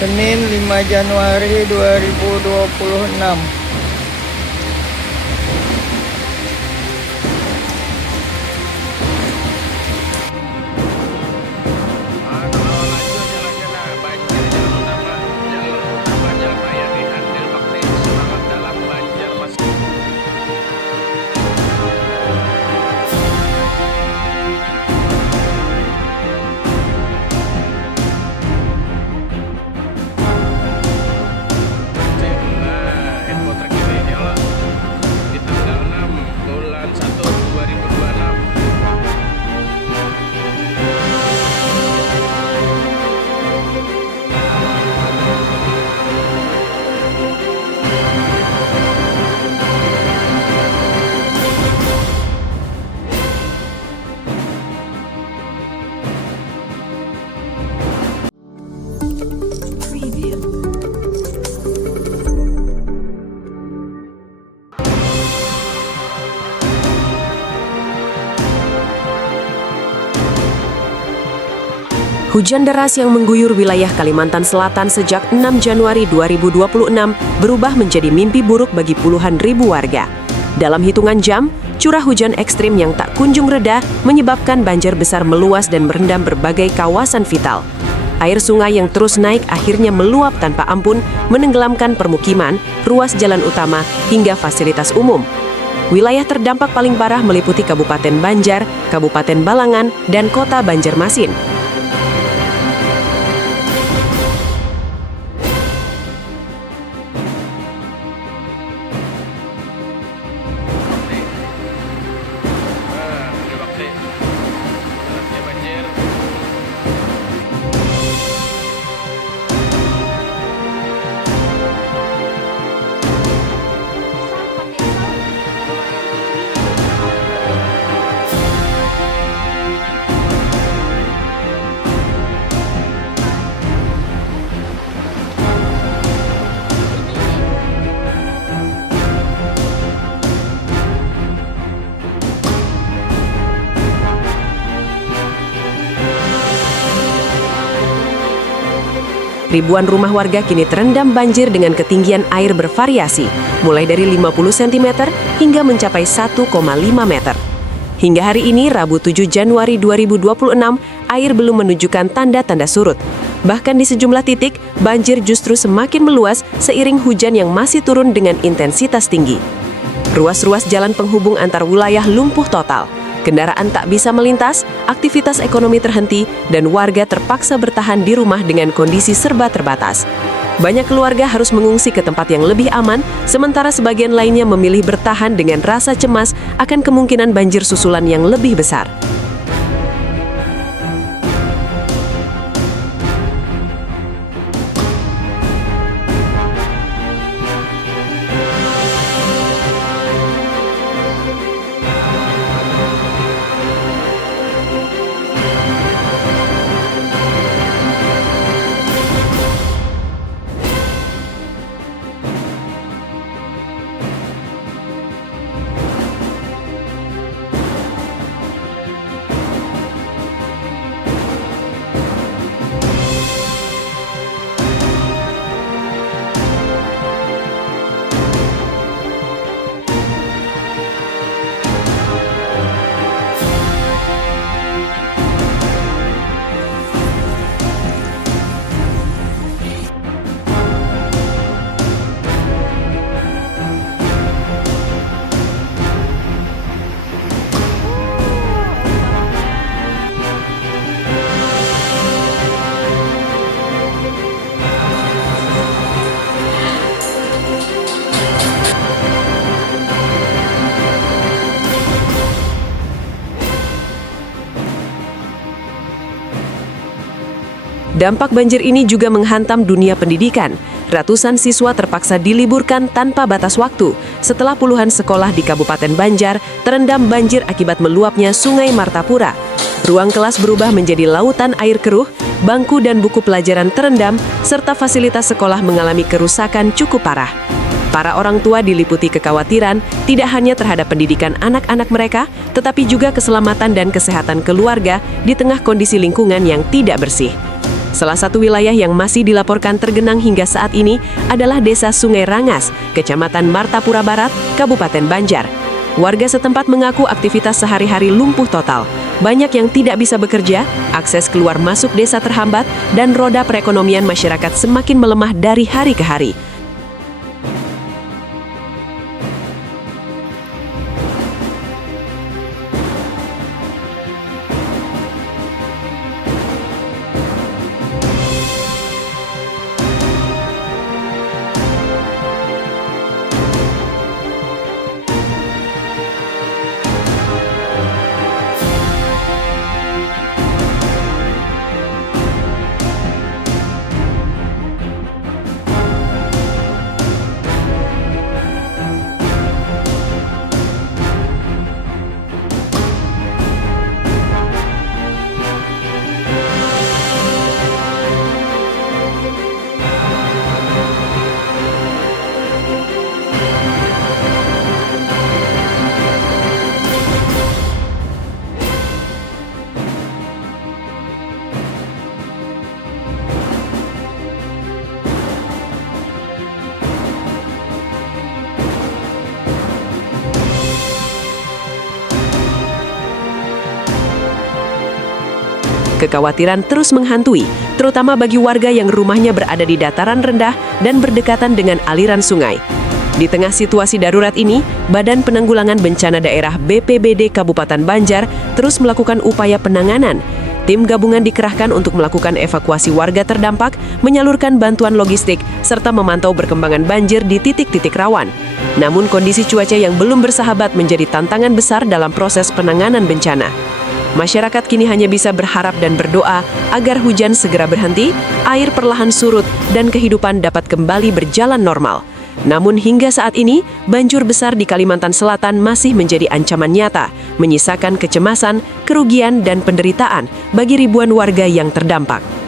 Senin 5 Januari 2026. Hujan deras yang mengguyur wilayah Kalimantan Selatan sejak 6 Januari 2026 berubah menjadi mimpi buruk bagi puluhan ribu warga. Dalam hitungan jam, curah hujan ekstrim yang tak kunjung reda menyebabkan banjir besar meluas dan merendam berbagai kawasan vital. Air sungai yang terus naik akhirnya meluap tanpa ampun, menenggelamkan permukiman, ruas jalan utama, hingga fasilitas umum. Wilayah terdampak paling parah meliputi Kabupaten Banjar, Kabupaten Balangan, dan Kota Banjarmasin. Ribuan rumah warga kini terendam banjir dengan ketinggian air bervariasi, mulai dari 50 cm hingga mencapai 1,5 meter. Hingga hari ini, Rabu 7 Januari 2026, air belum menunjukkan tanda-tanda surut. Bahkan di sejumlah titik, banjir justru semakin meluas seiring hujan yang masih turun dengan intensitas tinggi. Ruas-ruas jalan penghubung antar wilayah lumpuh total. Kendaraan tak bisa melintas, aktivitas ekonomi terhenti, dan warga terpaksa bertahan di rumah dengan kondisi serba terbatas. Banyak keluarga harus mengungsi ke tempat yang lebih aman, sementara sebagian lainnya memilih bertahan dengan rasa cemas akan kemungkinan banjir susulan yang lebih besar. Dampak banjir ini juga menghantam dunia pendidikan. Ratusan siswa terpaksa diliburkan tanpa batas waktu setelah puluhan sekolah di Kabupaten Banjar terendam banjir akibat meluapnya Sungai Martapura. Ruang kelas berubah menjadi lautan air keruh, bangku dan buku pelajaran terendam, serta fasilitas sekolah mengalami kerusakan cukup parah. Para orang tua diliputi kekhawatiran tidak hanya terhadap pendidikan anak-anak mereka, tetapi juga keselamatan dan kesehatan keluarga di tengah kondisi lingkungan yang tidak bersih. Salah satu wilayah yang masih dilaporkan tergenang hingga saat ini adalah Desa Sungai Rangas, Kecamatan Martapura Barat, Kabupaten Banjar. Warga setempat mengaku aktivitas sehari-hari lumpuh total. Banyak yang tidak bisa bekerja, akses keluar masuk desa terhambat, dan roda perekonomian masyarakat semakin melemah dari hari ke hari. Kekhawatiran terus menghantui, terutama bagi warga yang rumahnya berada di dataran rendah dan berdekatan dengan aliran sungai. Di tengah situasi darurat ini, Badan Penanggulangan Bencana Daerah BPBD Kabupaten Banjar terus melakukan upaya penanganan. Tim gabungan dikerahkan untuk melakukan evakuasi warga terdampak, menyalurkan bantuan logistik, serta memantau perkembangan banjir di titik-titik rawan. Namun kondisi cuaca yang belum bersahabat menjadi tantangan besar dalam proses penanganan bencana. Masyarakat kini hanya bisa berharap dan berdoa agar hujan segera berhenti, air perlahan surut, dan kehidupan dapat kembali berjalan normal. Namun hingga saat ini, banjir besar di Kalimantan Selatan masih menjadi ancaman nyata, menyisakan kecemasan, kerugian, dan penderitaan bagi ribuan warga yang terdampak.